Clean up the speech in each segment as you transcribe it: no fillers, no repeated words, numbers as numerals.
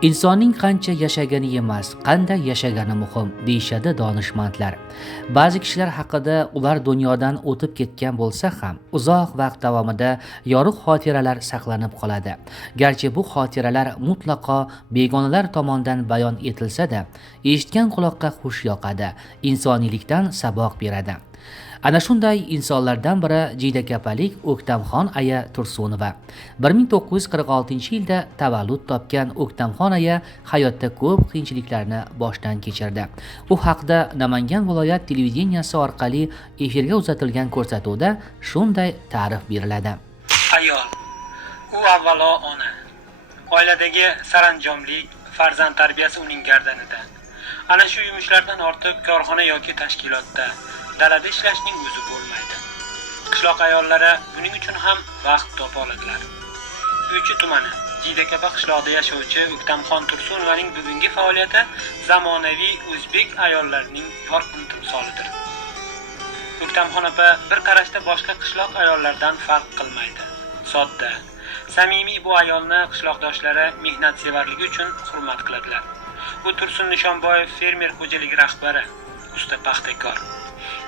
Insonning qancha yashagani emas, qanday yashagani muhim, deyishadi donishmandlar. Ba'zi kishilar haqida ular dunyodan o'tib ketgan bo'lsa ham, uzoq vaqt davomida yorug' xotiralar saqlanib qoladi. Garchi bu xotiralar mutlaqo begonalar tomonidan bayon etilsa-da, eshitgan quloqqa xush yoqadi, insoniylikdan saboq beradi. Ana shunday insonlardan biri jiydakapalik O'ktamxon aya Tursunova. 1946-yilda tavallud topgan O'ktamxon aya hayotda ko'p qiyinchiliklarni boshdan kechirdi. U haqida Namangan viloyat televideniyasi orqali efirga uzatilgan ko'rsatuvda shunday ta'rif beriladi. Ayol, u avvalo ona. Oiladagi saranjomlik, farzand tarbiyasi uning gardanida. Ana shu yumushlardan ortib korxona yoki tashkilotda, dalada ishlashning o'zi bo'lmaydi. Qishloq ayollari buning uchun ham vaqt topa oladilar. Uychi tumani Jiydakapa qishloqida yashovchi O'ktamxon Tursunovaning bugungi faoliyati zamonaviy o'zbek ayollarining yorqin timsolidir. O'ktamxon opa bir qarashda boshqa qishloq ayollaridan farq qilmaydi. Sodda, samimiy bu ayolni qishloqdoshlari mehnatsevarligi uchun hurmat qiladilar. Bu Tursun Nishonboyev fermer xo'jaligi rahbari, usta paxtakor.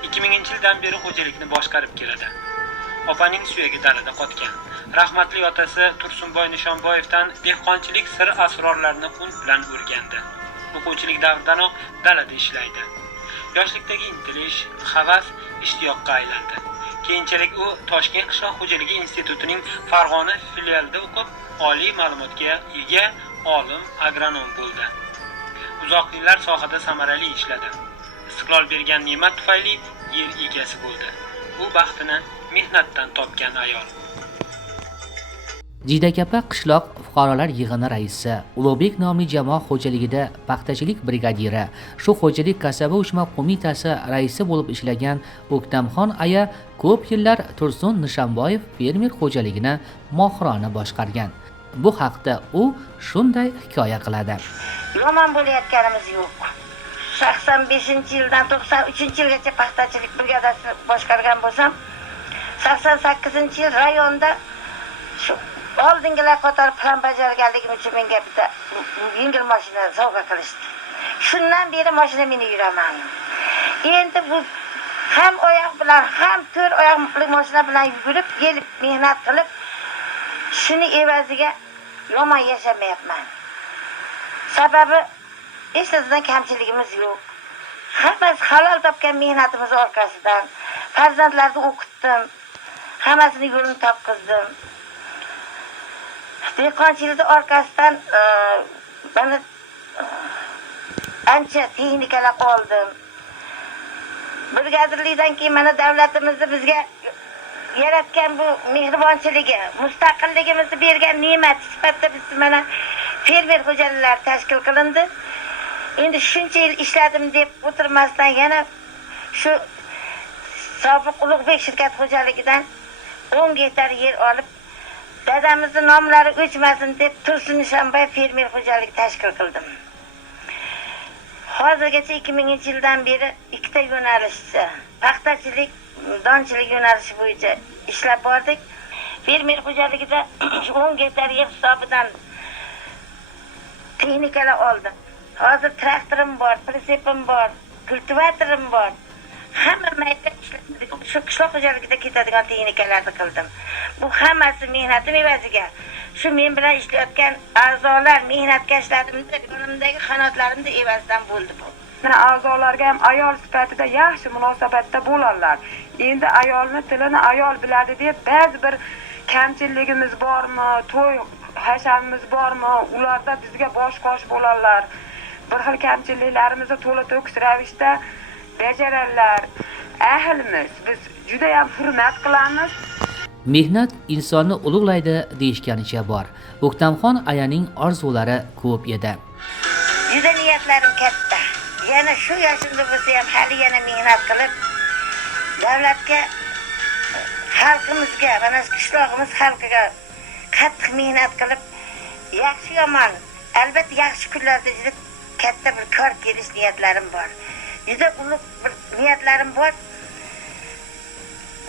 2000-yildan beri xo'jalikni boshqarib keladi. Opaning suyagi dalada qotgan. Rahmatli otasi Tursunboy Nishonboyevdan dehqonchilik sir asrorlarini qunt bilan o'rgandi. O'quvchilik davridanoq dalada ishlaydi. Yoshlikdagi intilish, havas ishtiyoqqa aylandi. Keyinchalik u Toshkent qishloq xo'jaligi institutining Farg'ona filialida o'qib, oliy ma'lumotga ega olim agronom bo'ldi. Uzoq yillar sohada samarali ishladi. Istiqlol bergan ne'mat tufayli yer egasi bo'ldi. U baxtini mehnatdan topgan ayol. Jiydakapa qishloq fuqarolar yig'ini raisi, Ulug'bek nomli jamoa xo'jaligida paxtachilik brigadiri, shu xo'jalik kasaba uyushma qo'mitasi raisi bo'lib ishlagan O'ktamxon aya ko'p yillar Tursun Nishonboyev fermer xo'jaligini mohirona boshqargan. Bu haqda u shunday hikoya qiladi. Yomon bo'layotganimiz yo'q. 85-yildan 93-yilgacha paxtachilik brigadasini boshqargan bo'lsam, 88-yil rayonda shu oldingilar qator plan bajarganligim uchun menga bitta yengil mashina sovg'a qilishdi. Shundan beri mashina meni yuraman. Endi bu ham oyoq bilan, ham to'rt oyoqli mashina bilan yugurib, kelib mehnat qilib, shuni evaziga yomon yashamayapman. Sababi sizdan kamchiligimiz yo'q. Hammasi halol topgan mehnatimiz orqasidan farzandlarni o'qitdim. Hammasini yo'lini topqizdim. Dehqonchilik orqasidan mana ancha texnikalar oldim. Brigadirlikdan keyin mana davlatimizni bizga yaratgan bu mehribonchiligi, mustaqilligimizni bergan ne'mat sifatida biz mana fermer xo'jaliklar tashkil qilindi. Endi shuncha yil ishladim deb o'tirmasdan yana shu sobiq Ulug'bek shirkat xo'jaligidan 10 gektar yer olib, dadamizning nomlari o'chmasin deb Tursun Nishonboyev fermer xo'jaligi tashkil qildim. Hozirgacha 2000-yildan beri ikkita yo'nalishda paxtachilik, donchilik yo'nalishi bo'yicha ishlab bordik. Fermer xo'jaligida 10 gektar yer hisobidan texnikalar oldim. Hozir traktorim bor, pritsepim bor, kultivatorim bor. Hamma mayda ishladim. Shu qishloq xo'jaligida ketadigan texnikalarni qildim. Bu hammasi mehnatim evaziga. Shu men bilan ishlayotgan a'zolar, mehnatkashlarimda, yonimdagi qanotlarimda evazidan bo'ldi bu. Mana a'zolarga ham ayol sifatida yaxshi munosabatda bo'ladilar. Endi ayolni tilini ayol biladi deb ba'zi bir kamchiligimiz bormi, to'y hashamimiz bormi, ularda bizga bosh-qosh bo'ladilar. Bir xil kamchiliklarimizni to'la to'kis ravishda bajaradilar. Ahlimiz biz juda ham hurmat qilamiz. Mehnat insonni ulug'laydi deyishganicha bor. O'ktamxon ayaning orzulari ko'p edi. Juda niyatlarim katta. Yana shu yoshimda bo'lsa ham hali yana mehnat qilib, davlatga, xalqimizga, mana qishlog'imiz xalqiga qattiq mehnat qilib, yaxshi yomon, albatta yaxshi kunlarda juda katta bir kor kelish niyatlarim bor. Juda ulug' bir niyatlarim bor.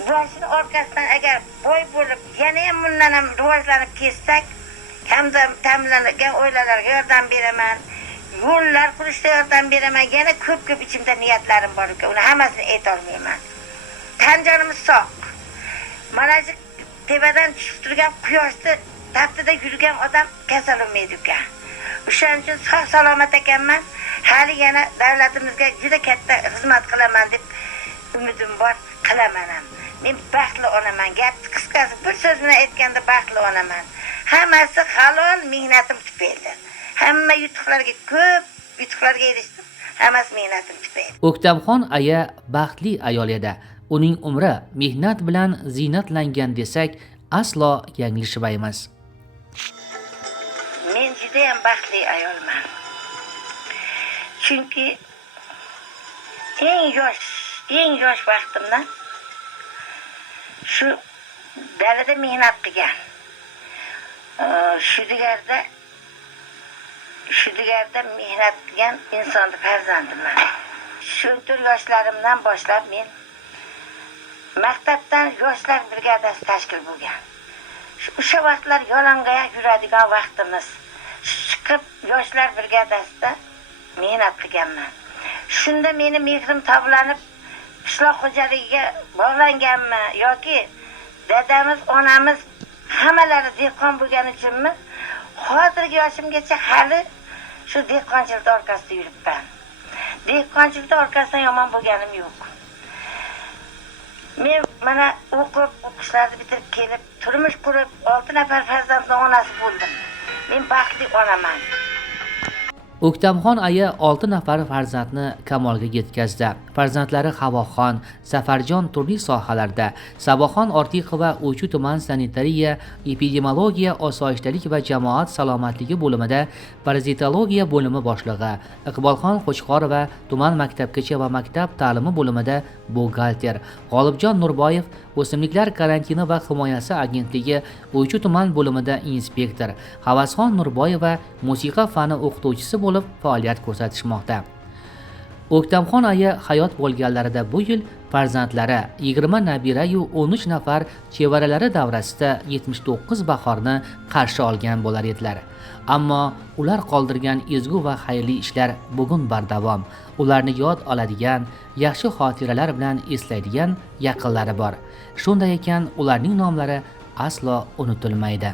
Boshini orqasidan agar boy bo'lib, yana ham bundan ham rivojlanib ketsak, hamda ta'minlangan oilalarga yordam beraman. Yo'llar qurishda yordam beraman. Yana ko'p ichimda niyatlarim bor ekan. Uni hammasini ayta olmayman. Tan jonimiz sog'. Mana shu tepadan tushib turgan quyoshni taftida yurgan odam kasal bo'lmaydi ekan. O'shaning uchun sog' salomat ekanman. Hali yana davlatimizga juda katta xizmat qilaman deb umidim bor, qilaman ham. Men baxtli onaman. Gap qisqasi bir so'z bilan aytganda baxtli onaman. Hammasi halol mehnatim tufayli. Hamma ko'p yutuqlarga erishdim. Hammasi mehnatim tufayli. O'ktamxon aya baxtli ayol edi. Uning umri mehnat bilan ziynatlangan desak, aslo yanglishmaymiz. Men juda ham baxtli ayolman. Chunki eng yosh vaqtimdan shu dalada mehnat qilgan. Shu digarda mehnat qilgan insonni farzandiman. 14 yoshlarimdan boshlab men maktabdan yoshlar brigadasi tashkil bo'lgan. O'sha vaqtlar yolg'ongoyoq yuradigan vaqtimiz. Chiqib yoshlar brigadasida mehnat qilganman. Shunda meni mehrim toblanib qishloq xo'jaligiga bog'langanmi yoki dadamiz, onamiz hammalari dehqon bo'lgani uchunmi? Hozirgi yoshimgacha hali shu dehqonchilik orqasida yuribman. Dehqonchilik orqasidan yomon bo'lganim yo'q. Men mana o'qishlarni bitirib kelib, turmush qurib, 6 nafar farzandning onasi bo'ldim. Men baxtli onaman. O'ktamxon aya 6 nafar farzandni kamolga yetkazdi. Farzandlari Havoxon, Zafarjon turli sohalarda, Saboxon Ortiqova O'chu tuman sanitariya, epidemiologiya, osoyishtalik va jamoat salomatligi bo'limida parazitologiya bo'limi boshlig'i, Iqbolxon Qo'chqorova tuman maktabgacha va maktab ta'limi bo'limida buxgalter, G'olibjon Nurboyev O'simliklar karantini va himoyasi agentligi O'chu tuman bo'limida inspektor, Havasxon Nurboyeva musiqa fani o'qituvchisi bo'lib faoliyat ko'rsatishmoqda. O'ktamxon aya hayot bo'lganlarida bu yil farzandlari 20 nabira yu 13 nafar chevaralari davrasida 79 bahorni qarshi olgan bo'lar edilar. Ammo ular qoldirgan ezgu va xayrli ishlar bugun bardavom. Ularni yod oladigan, yaxshi xotiralar bilan eslaydigan yaqinlari bor. Shunday ekan, ularning nomlari aslo unutilmaydi.